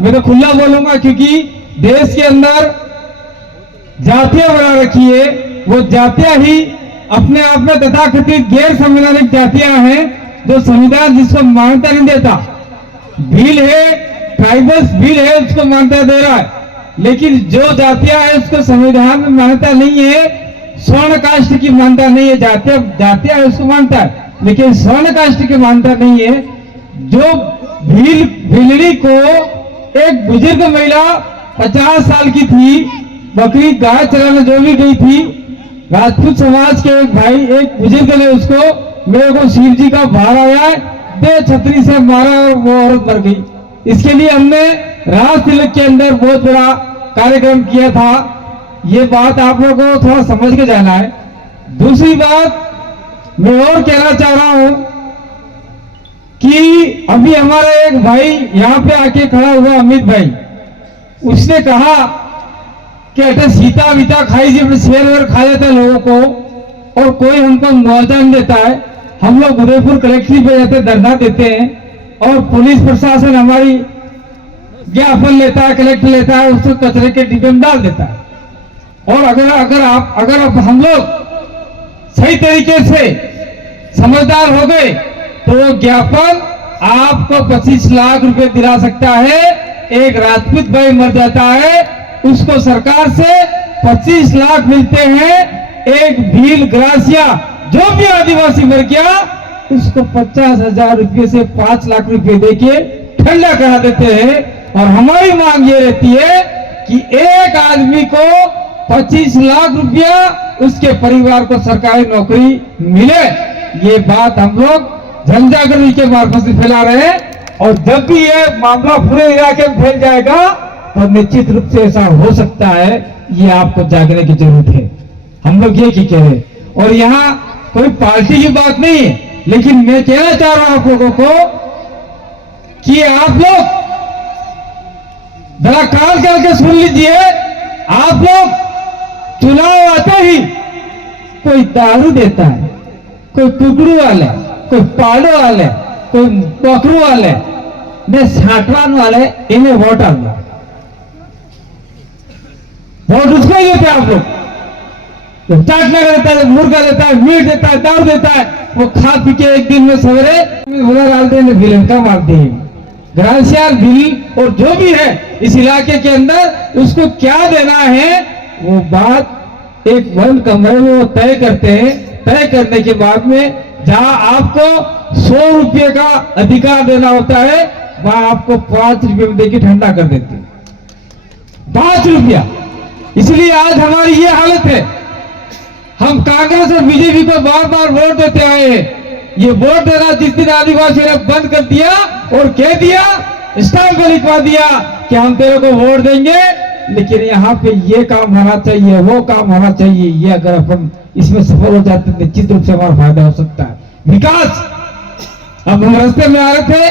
मैं तो खुला बोलूंगा, क्योंकि देश के अंदर जातियां बना रखी है। वो जातियां ही अपने आप में तथाकथित गैर संवैधानिक जातियां हैं, जो संविधान जिसको मान्यता नहीं देता। भील है, ट्राइबल्स भील है, उसको मान्यता दे रहा है, लेकिन जो जातियां है उसको संविधान में मान्यता नहीं है। स्वर्ण कास्ट की मान्यता नहीं है, जातियां है उसको मानता है, लेकिन स्वर्ण कास्ट की मान्यता नहीं है। जो भीलड़ी को एक बुजुर्ग महिला 50 साल की थी, बकरी गाय चराने जो भी गई थी, राजपूत समाज के एक भाई, एक बुजुर्ग ने उसको, मेरे को शिव जी का भार आया है, दे छतरी से मारा और वो औरत मर गई। इसके लिए हमने राज तिलक के अंदर बहुत बड़ा कार्यक्रम किया था। ये बात आप लोगों को थोड़ा समझ के जाना है। दूसरी बात मैं और कहना चाह रहा हूं कि अभी हमारा एक भाई यहां पे आके खड़ा हुआ, अमित भाई, उसने कहा कि अटे सीता वीता खाई जी, शेर वेर खा जाते हैं लोगों को और कोई हमको मुआवजा नहीं देता है। हम लोग उदयपुर कलेक्ट्रेट पे जाते धरना देते हैं और पुलिस प्रशासन हमारी ज्ञापन लेता है, कलेक्टर लेता है, उसको कचरे के डिब्बे में डाल देता है। और अगर हम लोग सही तरीके से समझदार हो गए तो वो ज्ञापन आपको 25 लाख रुपए दिला सकता है। एक राजपूत भाई मर जाता है, उसको सरकार से 25 लाख मिलते हैं। एक भील ग्रासिया जो भी आदिवासी मर गया, उसको 50,000 रुपये से 5 लाख रुपए देके ठंडा करा देते हैं। और हमारी मांग ये रहती है कि एक आदमी को 25 लाख रुपया उसके परिवार को सरकारी नौकरी मिले। ये बात हम लोग जनजागृति के मार्फत से फैला रहे हैं, और जब भी ये मामला पूरे इलाके में फैल जाएगा तो निश्चित रूप से ऐसा हो सकता है। ये आपको जागने की जरूरत है, हम लोग ये कह रहे हैं। और यहाँ कोई पार्टी की बात नहीं है, लेकिन मैं कहना चाह रहा हूं आप लोगों को कि आप लोग बड़ा काल करके सुन लीजिए। आप लोग चुनाव आते ही कोई दारू देता है, कोई कुकड़ू वाले, कोई पाड़ो वाले, कोई पकड़ू वाले, ने छाटवान वाले, इन्हें वोट आ गया। वोट उसको ही देते आप लोग। तो चाटना देता है, मुर्गा देता है, मीट देता है, दारू देता है, वो खा पी के एक दिन में सवेरे डालते हैं, विलन का मारते हैं। ग्रासिया बिल और जो भी है इस इलाके के अंदर, उसको क्या देना है वो बात एक बंद कमरे में वो तय करते हैं। तय करने के बाद में जहां आपको 100 रुपये का अधिकार देना होता है, वहां आपको 5 रुपये में देके ठंडा कर देते हैं। 5 रुपया। इसलिए आज हमारी ये हालत है। हम कांग्रेस और बीजेपी को बार बार वोट देते आए हैं। ये वोट देना जिस दिन आदिवासियों ने बंद कर दिया और कह दिया, स्टाम्प पे लिखवा दिया कि हम तेरे को वोट देंगे, लेकिन यहाँ पे ये काम होना चाहिए, वो काम होना चाहिए, ये अगर अपन इसमें सफल हो जाते निश्चित रूप से हमारा फायदा हो सकता है। विकास, अब हम रास्ते में आ रहे थे,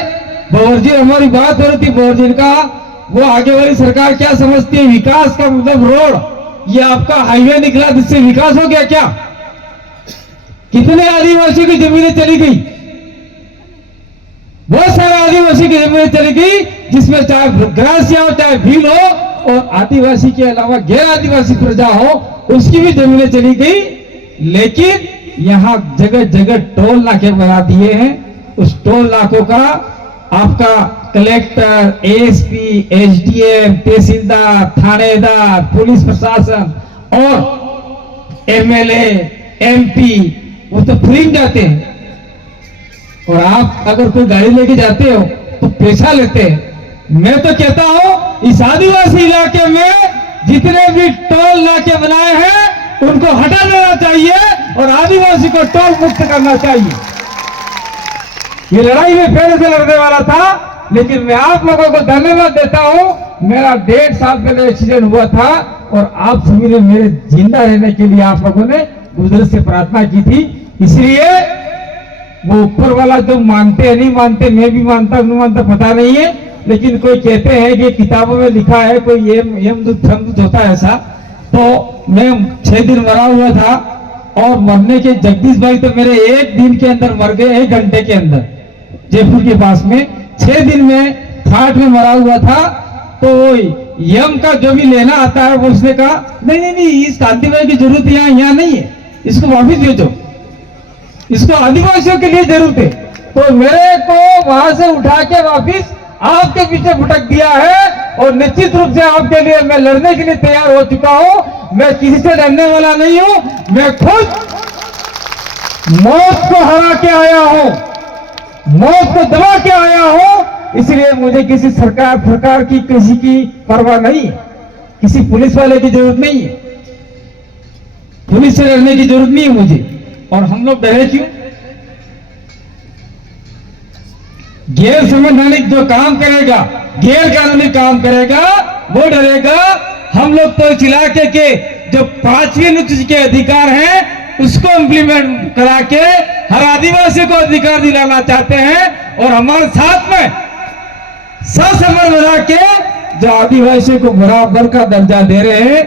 बवर्जी हमारी बात हो रही थी, बवर्जी ने कहा वो आगे वाली सरकार क्या समझती है विकास का मतलब रोड, ये आपका हाईवे निकला जिससे विकास हो गया क्या? कितने आदिवासी की जमीनें चली गई? बहुत सारे आदिवासी की जमीनें चली गई, जिसमें चाहे ग्रासिया हो, चाहे भील हो, और आदिवासी के अलावा गैर आदिवासी प्रजा हो, उसकी भी जमीनें चली गई। लेकिन यहां जगह जगह टोल नाके बना दिए हैं। उस टोल नाकों का आपका कलेक्टर, एएसपी, एसडीएम, तहसीलदार, थानेदार, पुलिस प्रशासन और एमएलए, एमपी वो तो फ्री में जाते हैं। और आप अगर कोई गाड़ी लेके जाते हो तो पैसा लेते हैं। मैं तो कहता हूं इस आदिवासी इलाके में जितने भी टोल नाके बनाए हैं उनको हटा देना चाहिए और आदिवासी को टोल मुक्त करना चाहिए। ये लड़ाई में पहले से लड़ने वाला था, लेकिन मैं आप लोगों को धन्यवाद देता हूं। मेरा 1.5 साल पहले एक्सीडेंट हुआ था और आप सभी ने मेरे जिंदा रहने के लिए आप लोगों ने गुजर से प्रार्थना की थी। इसलिए वो ऊपर वाला जो मानते हैं नहीं मानते, मैं भी मानता नहीं मानता पता नहीं है, लेकिन कोई कहते हैं कि किताबों में लिखा है कोई यमदूत होता है ऐसा। तो मैं 6 दिन मरा हुआ था और मरने के जगदीश भाई तो मेरे 1 दिन के अंदर मर गए, 1 घंटे के अंदर जयपुर के पास में। 6 दिन में खाट में मरा हुआ था तो यम का जो भी लेना आता है वो उसने कहा नहीं नहीं नहीं, इस आदिवासी की जरूरत यहाँ नहीं है, इसको वापिस भेजो, इसको आदिवासियों के लिए जरूरत है। तो मेरे को वहां से उठा के वापिस आपके पीछे भटक दिया है और निश्चित रूप से आपके लिए मैं लड़ने के लिए तैयार हो चुका हूं। मैं किसी से डरने वाला नहीं हूं, मैं खुद मौत को हरा के आया हूं, मौत को दबा के आया हूं। इसलिए मुझे किसी सरकार की किसी की परवाह नहीं है, किसी पुलिस वाले की जरूरत नहीं है, पुलिस से लड़ने की जरूरत नहीं है मुझे। और हम लोग डरे क्यों? गैर संवैधानिक जो काम करेगा, गैर कानूनी काम करेगा, वो डरेगा। हम लोग तो इस इलाके के जो 5वीं अनुसूची के अधिकार हैं उसको इम्प्लीमेंट करा के हर आदिवासी को अधिकार दिलाना चाहते हैं और हमारे साथ में ससमर बना के जो आदिवासी को बराबर का दर्जा दे रहे हैं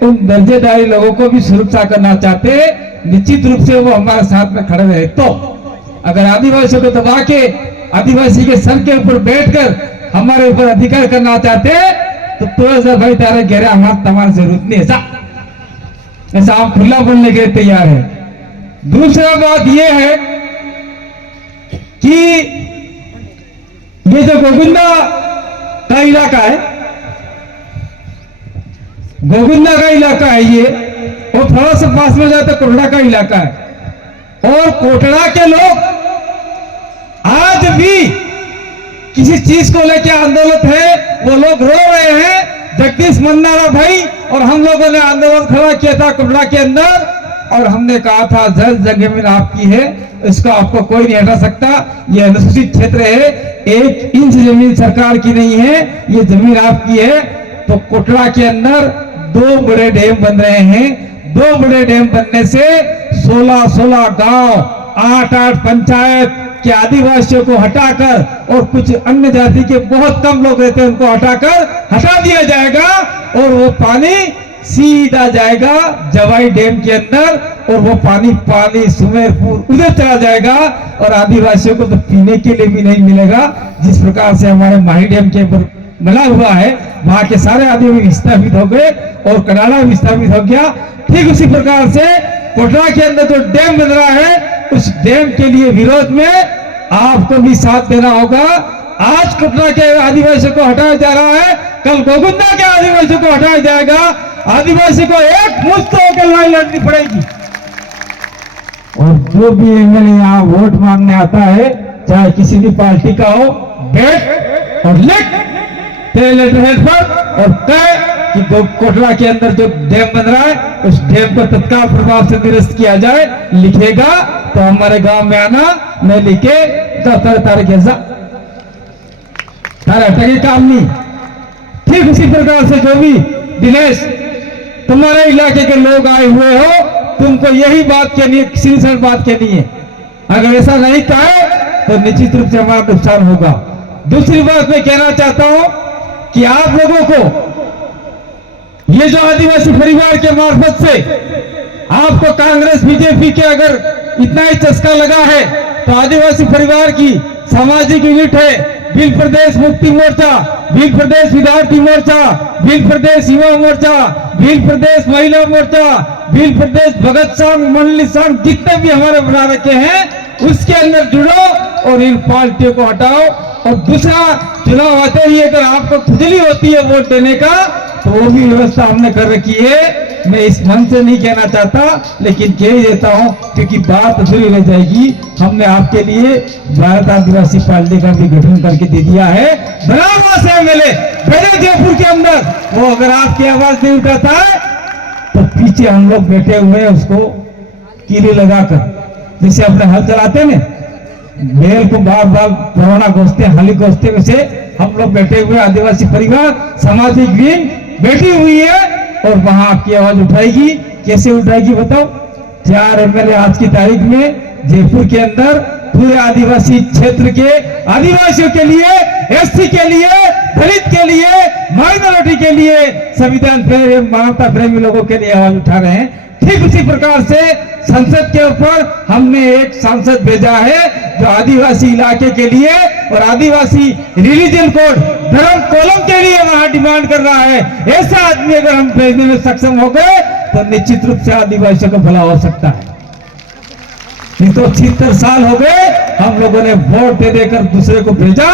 उन दर्जेदारी लोगों को भी सुरक्षा करना चाहते हैं। निश्चित रूप से वो हमारे साथ में खड़े रहे। तो अगर आदिवासियों को दबा के आदिवासी के सर के ऊपर बैठकर हमारे ऊपर अधिकार करना चाहते हैं तो भाई तारे कह रहे हमारे तुम्हारी जरूरत नहीं, ऐसा आप खुला बोलने के लिए तैयार है। दूसरा बात यह है कि ये जो गोविंदा का इलाका है, गोविंदा का इलाका है ये, और थोड़ा सा पास में जाए तो कोटड़ा का इलाका है। और कोटड़ा के लोग आज भी किसी चीज को लेकर आंदोलन है, वो लोग रो रहे हैं। जगदीश मंडारा भाई और हम लोगों ने आंदोलन खड़ा किया था कोटड़ा के अंदर और हमने कहा था जमीन आपकी है, इसको आपको कोई नहीं हटा सकता, ये अनुसूचित क्षेत्र है, 1 इंच जमीन सरकार की नहीं है, ये जमीन आपकी है। तो कोटड़ा के अंदर 2 बड़े डैम बन रहे हैं। 2 बड़े डैम बनने से 16 गांव, 8 पंचायत के आदिवासियों को हटाकर और कुछ अन्य जाति के बहुत कम लोग रहते हैं उनको हटाकर हटा दिया जाएगा और वो पानी सीधा जाएगा जवाई डैम के अंदर और वो पानी सुमेरपुर उधर चला जाएगा और आदिवासियों को तो पीने के लिए भी नहीं मिलेगा। जिस प्रकार से हमारे माही डैम के ऊपर बना हुआ है वहां के सारे आदिवासी विस्थापित हो गए और कनाडा विस्थापित हो गया। ठीक उसी प्रकार से कोटड़ा के अंदर जो डैम बन रहा है उस डैम के लिए विरोध में आपको भी साथ देना होगा। आज कोटड़ा के आदिवासियों को हटाया जा रहा है, कल गोविंदा के आदिवासियों को हटाया जाएगा। आदिवासी को एक मुश्त होकर लड़ाई लड़नी पड़ेगी। और जो भी एमएलए यहाँ वोट मांगने आता है चाहे किसी भी पार्टी का हो, बैठ और लिख तेरे लेटर हेड पर और कह कि कोटड़ा के अंदर जो डैम बन रहा है उस डैम को तत्काल प्रभाव से निरस्त किया जाए। लिखेगा तो हमारे गांव में आना, मैं लिखे तारे कैसा तारे हटेगी काम नहीं। ठीक उसी प्रकार से जो भी दिनेश तुम्हारे इलाके के लोग आए हुए हो, तुमको यही बात कहनी है, सिंसियर बात कहनी है। अगर ऐसा नहीं कहे तो निश्चित रूप से हमारा नुकसान होगा। दूसरी बात मैं कहना चाहता हूं कि आप लोगों को ये जो आदिवासी परिवार के मार्फत से आपको कांग्रेस बीजेपी के अगर इतना ही चस्का लगा है तो आदिवासी परिवार की सामाजिक यूनिट है भील प्रदेश मुक्ति मोर्चा, भील प्रदेश विद्यार्थी मोर्चा, भील प्रदेश युवा मोर्चा, भील प्रदेश महिला मोर्चा, भील प्रदेश भगत संघ, मंडली संघ, जितने भी हमारे बना रखे हैं उसके अंदर जुड़ो और इन पार्टियों को हटाओ। और दूसरा, चुनाव आते ही अगर आपको खुजली होती है वोट देने का तो वो भी व्यवस्था हमने कर रखी है। मैं इस मन से नहीं कहना चाहता लेकिन कह ही देता हूं क्योंकि बात अधूरी रह जाएगी। हमने आपके लिए भारत आदिवासी पार्टी का भी गठन करके दे दिया है। बराबर से एमएलए मेरे जयपुर के अंदर, वो अगर आपकी आवाज नहीं उठाता है तो पीछे हम लोग बैठे हुए हैं उसको कीली लगाकर, जैसे अपने हल चलाते ना बैल को बार बार पुराना घोषते हाली घोषते, वैसे हम लोग बैठे हुए आदिवासी परिवार सामाजिक विंग बैठी हुई है और वहां आपकी आवाज उठाएगी। कैसे उठाएगी बताओ? 4 एमएलए आज की तारीख में जयपुर के अंदर पूरे आदिवासी क्षेत्र के आदिवासियों के लिए, एससी के लिए, दलित के लिए, माइनॉरिटी के लिए, संविधान प्रेमी, मानवता प्रेमी लोगों के लिए आवाज उठा रहे हैं। ठीक उसी प्रकार से संसद के ऊपर हमने एक सांसद भेजा है जो आदिवासी इलाके के लिए और आदिवासी रिलीजन कोड, धर्म कॉलम के लिए वहां डिमांड कर रहा है, ऐसा आदमी अगर हम भेजने में सक्षम हो गए तो निश्चित रूप से आदिवासियों का भला हो सकता है। नहीं तो 76 साल हो गए हम लोगों ने वोट दे देकर दूसरे को भेजा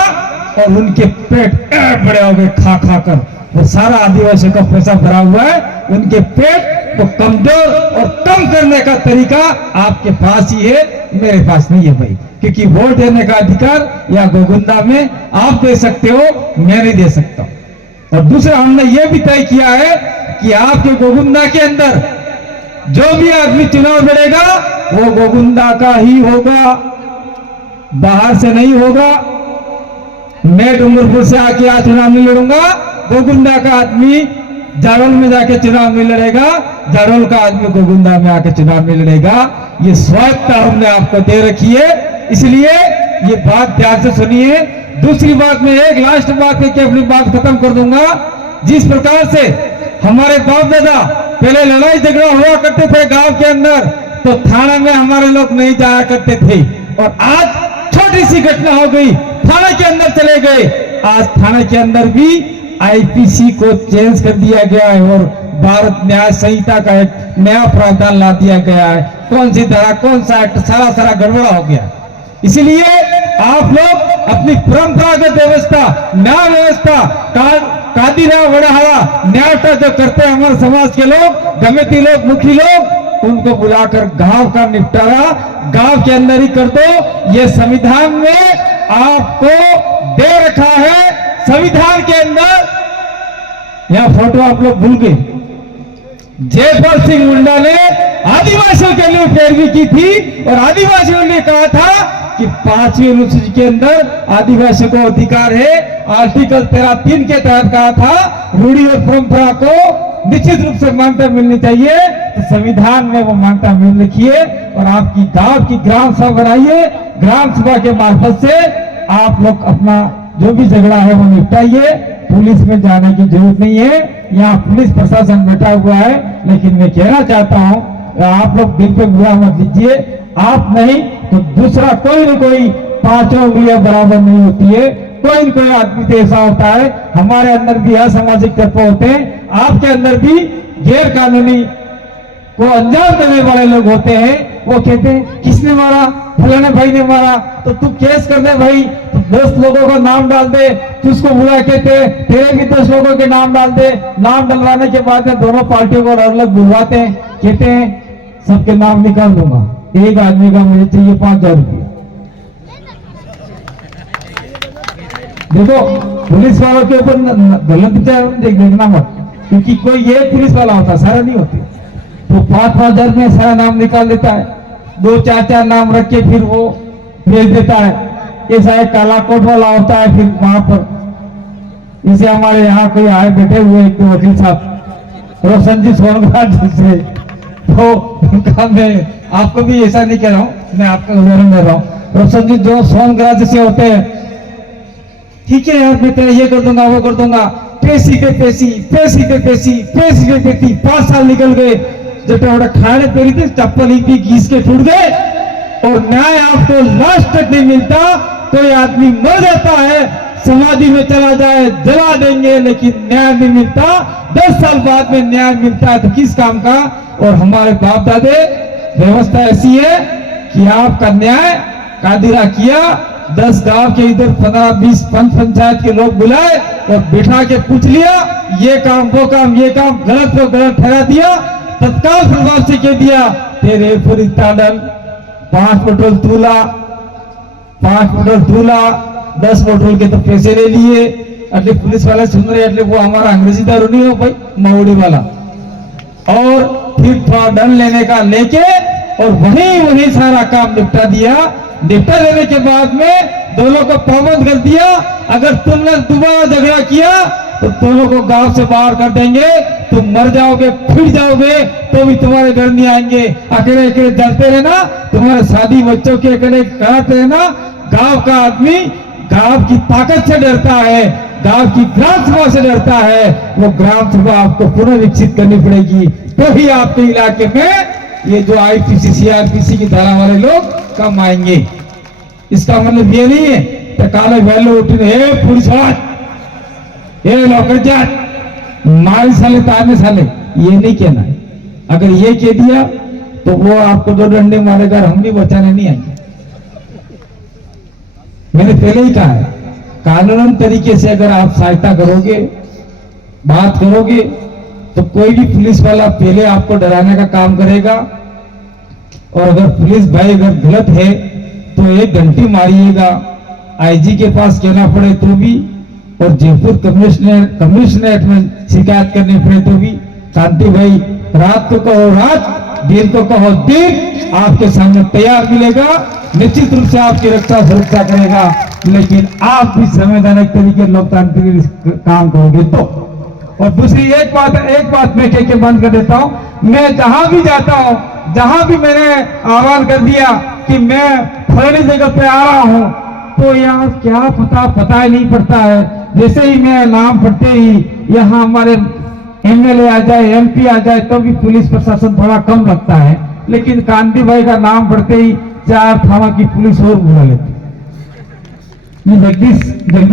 और उनके पेट बड़े हो गए खा खा कर। वो सारा आदिवासियों का पैसा भरा हुआ है, उनके पेट को कमजोर और कम करने का तरीका आपके पास ही है, मेरे पास नहीं है भाई। क्योंकि वोट देने का अधिकार या गोगुंदा में आप दे सकते हो, मैं नहीं दे सकता। और दूसरा हमने ये भी तय किया है कि आपके गोगुंदा के अंदर जो भी आदमी चुनाव लड़ेगा वो गोगुंदा का ही होगा, बाहर से नहीं होगा। मैं डूंगरपुर से आके आज चुनाव नहीं लड़ूंगा, गोगुंदा का आदमी जाडोल में जाके चुनाव नहीं लड़ेगा, जाडोल का आदमी गोगुंदा में आके चुनाव नहीं लड़ेगा। ये स्वायत्ता हमने आपको दे रखी है, इसलिए ये बात ध्यान से सुनिए। दूसरी बात में एक लास्ट बात है कि अपनी बात खत्म कर दूंगा। जिस प्रकार से हमारे बाप दादा पहले लड़ाई झगड़ा हुआ करते थे गांव के अंदर, तो थाना में हमारे लोग नहीं जाया करते थे, और आज छोटी सी घटना हो गई थाना के अंदर चले गए। आज थाना के अंदर भी आईपीसी को चेंज कर दिया गया है और भारत न्याय संहिता का एक नया प्रावधान ला दिया गया है। कौन सी धारा, कौन सा एक्ट, सारा गड़बड़ा हो गया। इसलिए आप लोग अपनी परंपरागत व्यवस्था, न्याय व्यवस्था, कादिरा वड़ाहवा न्याय जो करते हैं हमारे समाज के लोग, गमेती लोग, मुखी लोग, उनको बुलाकर गांव का निपटारा गांव के अंदर ही कर दो। ये संविधान में आपको दे रखा है। संविधान के अंदर यह फोटो आप लोग भूल गए, जयपाल सिंह मुंडा ने आदिवासियों के लिए पैरवी की थी और आदिवासियों ने कहा था कि 5वीं अनुसूची के अंदर आदिवासियों को अधिकार है। आर्टिकल 13(3) के तहत कहा था रूढ़ी और परंपरा को निश्चित रूप से मान्यता मिलनी चाहिए, तो संविधान में वो मान्यता मिल रखी है। और आपकी गांव की ग्राम सभा बनाइए, ग्राम सभा के मार्फत से आप लोग अपना जो भी झगड़ा है वो निपटाइए। पुलिस में जाने की जरूरत नहीं है, यहाँ पुलिस प्रशासन बैठा हुआ है। लेकिन मैं कहना चाहता हूँ आप लोग दिल पे बुरा मत लीजिए, आप नहीं तो दूसरा कोई न कोई 5 उंगलियां बराबर नहीं होती है। कोई न कोई आदमी तो ऐसा होता है, हमारे अंदर भी असामाजिक तत्व होते हैं, आपके अंदर भी गैर कानूनी को अंजाम देने वाले लोग होते हैं। वो कहते हैं किसने मारा, फलाने भाई ने मारा, तो तू केस कर दे भाई, तो 10 लोगों का नाम डाल दे, तू उसको बुला कहते तेरे भी 10 लोगों के नाम डाल दे। नाम डलवाने के बाद में दोनों पार्टियों को अलग अलग बुलवाते हैं, कहते हैं सबके नाम निकाल दूंगा, एक आदमी का मुझे चाहिए 5,000 रुपये। देखो पुलिस वालों के ऊपर गलत विचार देखना मत, क्योंकि कोई ये पुलिस वाला होता, सारा नहीं होते। तो 5,000 में सारा नाम निकाल देता है, 2-4 नाम रख के फिर वो भेज देता है। ऐसा एक काला कोट वाला होता है फिर वहां पर। इसे हमारे यहाँ कोई आए बैठे हुए एक वकील साहब रोशन जी सोनगढ़ से, तो उनका मैं आपको भी ऐसा नहीं कह रहा हूँ, मैं आपका उदाहरण दे रहा हूँ। रोशन जी जो सोनगढ़ से होते हैं, ठीक है यार मैं तेरा ये कर दूंगा वो कर दूंगा, पैसी पे पैसी, पैसी पे पैसी, पैसी पे पैसी। 5 साल निकल गए, जब खाने पेरी थे चप्पल ही घीस के टूट गए और न्याय आपको लास्ट तक नहीं मिलता। कोई आदमी मर जाता है, समाधि में चला जाए, जला देंगे, लेकिन न्याय नहीं मिलता। 10 साल बाद में न्याय मिलता है तो किस काम का। और हमारे बाप दादे व्यवस्था ऐसी है कि आपका न्याय कादिरा किया, 10 गांव के इधर 15-20 पंचायत के लोग बुलाए और बिठा के पूछ लिया, ये काम वो काम, ये काम गलत को गलत ठहरा दिया, तत्काल प्रभाव से कह दिया तेरे ऊपर इतना दल, 5 पेट्रोल तूला, 5 पेट्रोल तूला, 10 पेट्रोल के तो पैसे ले लिए। એટલે पुलिस वाले सुन रहे, એટલે वो हमारा अंग्रेजी दारू नहीं हो भाई, मऊड़ी वाला। और फिर थोड़ा दंड लेने का लेके और वही सारा काम निपटा दिया। निपटा देने के बाद में दोनों को पाबंद कर दिया, अगर तुमने दोबारा झगड़ा किया तो दोनों को गांव से बाहर कर देंगे, तुम मर जाओगे, फिर जाओगे तो भी तुम्हारे घर नहीं आएंगे। अकेले अकेले जलते रहना, तुम्हारे शादी बच्चों के अकेले कराते रहना। गांव का आदमी गांव की ताकत से डरता है, गांव की ग्राम सभा से डरता है। वो ग्राम सभा आपको पुनः विकसित करनी पड़ेगी, तो ही आपके इलाके में ये जो आईपीसी सीआरपीसी की धारा वाले लोग कम आएंगे। इसका मतलब ये नहीं है तो काले वैल्यू उठने पुलिस ये लोग मारे साले तारने साले, ये नहीं कहना है। अगर ये कह दिया तो वो आपको 2 डंडे मारेगा, हम भी बचाने नहीं आएंगे। मैंने पहले ही कहा है, कानूनन तरीके से अगर आप सहायता करोगे, बात करोगे, तो कोई भी पुलिस वाला पहले आपको डराने का काम करेगा। और अगर पुलिस भाई अगर गलत है तो 1 घंटी मारिएगा, आईजी के पास कहना पड़े तो भी, और जयपुर कमिश्नरेट में शिकायत करनी पड़े तो भी, कांति भाई रात को कहो रात, दिन को कहो दिन, आपके सामने तैयार मिलेगा, निश्चित रूप से आपकी रक्षा सुरक्षा करेगा। लेकिन आप भी संवैधानिक तरीके लोकतांत्रिक काम करोगे तो। और दूसरी एक बात मैं कह के बंद कर देता हूं, मैं जहां भी जाता हूं, जहां भी मैंने आह्वान कर दिया कि मैं फलानी जगह पे आ रहा हूं, तो यहाँ क्या पता ही नहीं पड़ता है। जैसे ही मैं नाम पढ़ते ही यहाँ हमारे एमएलए आ जाए, एमपी आ जाए, तो भी पुलिस प्रशासन थोड़ा कम लगता है। लेकिन कांति भाई का नाम पढ़ते ही 4 थाना की पुलिस और बुला लेती। जगदीश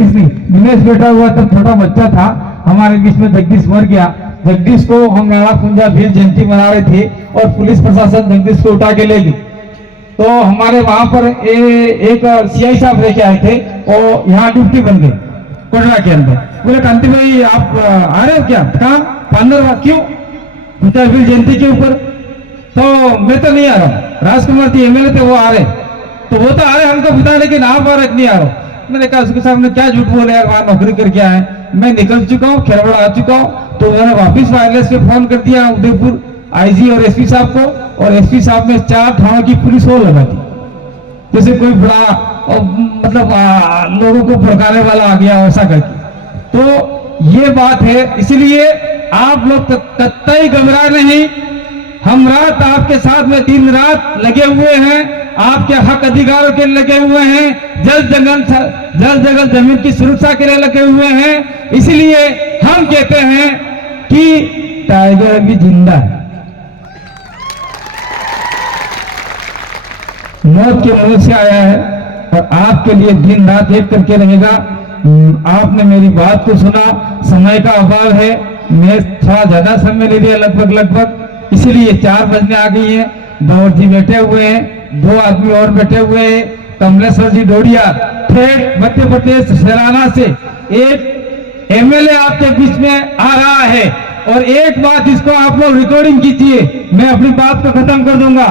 नहीं, दिनेश बैठा हुआ तब छोटा बच्चा था हमारे बीच में, जगदीश मर गया। जगदीश को हम नाला कुंजा वीर जयंती मना रहे थे और पुलिस प्रशासन जगदीश को उठा के ले गई। तो हमारे वहां पर एक सीआई साहब लेके आए थे और यहाँ ड्यूटी बन गई कोटला के अंदर। बोले कांति भाई आप आ रहे हो क्या? कहा पांडर, क्यों? वीर जयंती के ऊपर। तो मैं तो नहीं आ रहा हूँ, राजकुमार जी एमएलए थे वो आ रहे, तो वो तो आ रहे हमको बता, लेकिन आप आ रहे नहीं आ रहा। मैंने कहा उसके सामने क्या झूठ बोले यार, वहां नौकरी करके आए, मैं निकल चुका हूँ, खेरवड़ा आ चुका हूँ। तो मैंने वापिस वायरलेस पे फोन कर दिया उदयपुर आईजी और एसपी साहब को, और एसपी साहब ने 4 थानों की पुलिस और लगा दी। जैसे कोई बड़ा और मतलब लोगों को भड़काने वाला आ गया ऐसा करके। तो ये बात है, इसलिए आप लोग कतई घबरा नहीं, हम रात आपके साथ में दिन रात लगे हुए हैं, आपके हक अधिकारों के लिए लगे हुए हैं, जल जंगल जमीन की सुरक्षा के लिए लगे हुए हैं। इसलिए हम कहते हैं कि टाइगर भी जिंदा है, मौत के मुंह से आया है और आपके लिए दिन रात एक करके रहेगा। आपने मेरी बात को सुना, समय का अभाव है, मैं थोड़ा ज्यादा समय ले लिया लगभग, इसलिए 4 बजने आ गई है। दौर जी बैठे हुए हैं, 2 आदमी और बैठे हुए हैं, कमलेश्वर जी डोडिया थे मध्य प्रदेश सराना से। एक एमएलए आपके बीच में आ रहा है, और एक बात इसको आप लोग रिकॉर्डिंग कीजिए, मैं अपनी बात को खत्म कर दूंगा।